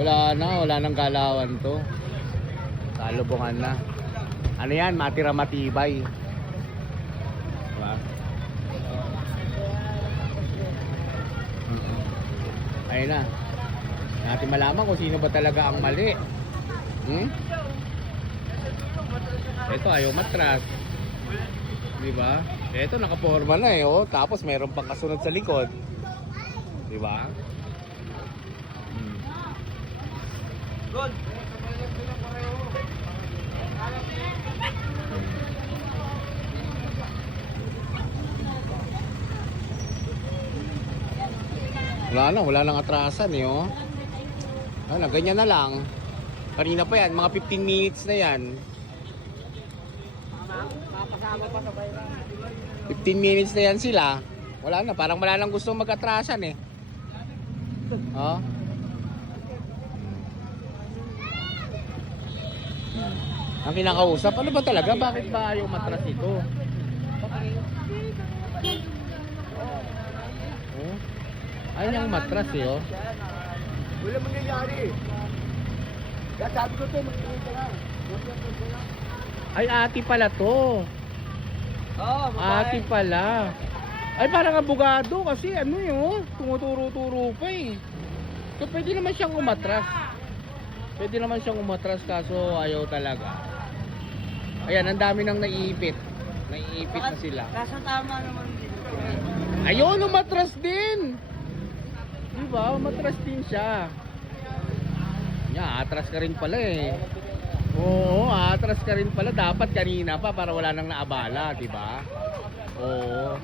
Wala nang galawan to. Salubungan na. Ano yan? Matira matibay. Diba? Ayun na. Natin malaman kung sino ba talaga ang mali. Ito ayaw matras. Diba? Ito nakaporma na eh. Oh. Tapos meron pang kasunod sa likod. Diba? Gold. Wala nang atrasan eh, oh. Ano, ganyan na lang. Kanina pa yan, mga 15 minutes na yan. Makakasama pa sa bayan. 15 minutes na yan sila. Wala na, parang wala nang gustong mag-atrasan eh. Oh. Ang kinakausap, ano ba talaga? Bakit ba ayaw matras ito? Oh. Ayaw niyang matras eh, oh. Wala mangyayari. Kaya sabi ko ito, mag-iinta na. Ay, ati pala to. Oo, Ati pala. Ay, parang abogado kasi ano yun, tumuturo-turo pa eh. So, pwede naman siyang umatras. Pwede naman siyang umatras kaso ayaw talaga. Ayan, ang dami nang naiipit. Naiipit na sila. Kaso tama naman din. Ayun, umatras din. Diba? Umatras din siya. Atras ka rin pala eh. Oo, atras ka rin pala. Dapat kanina pa para wala nang naabala, diba? Oo.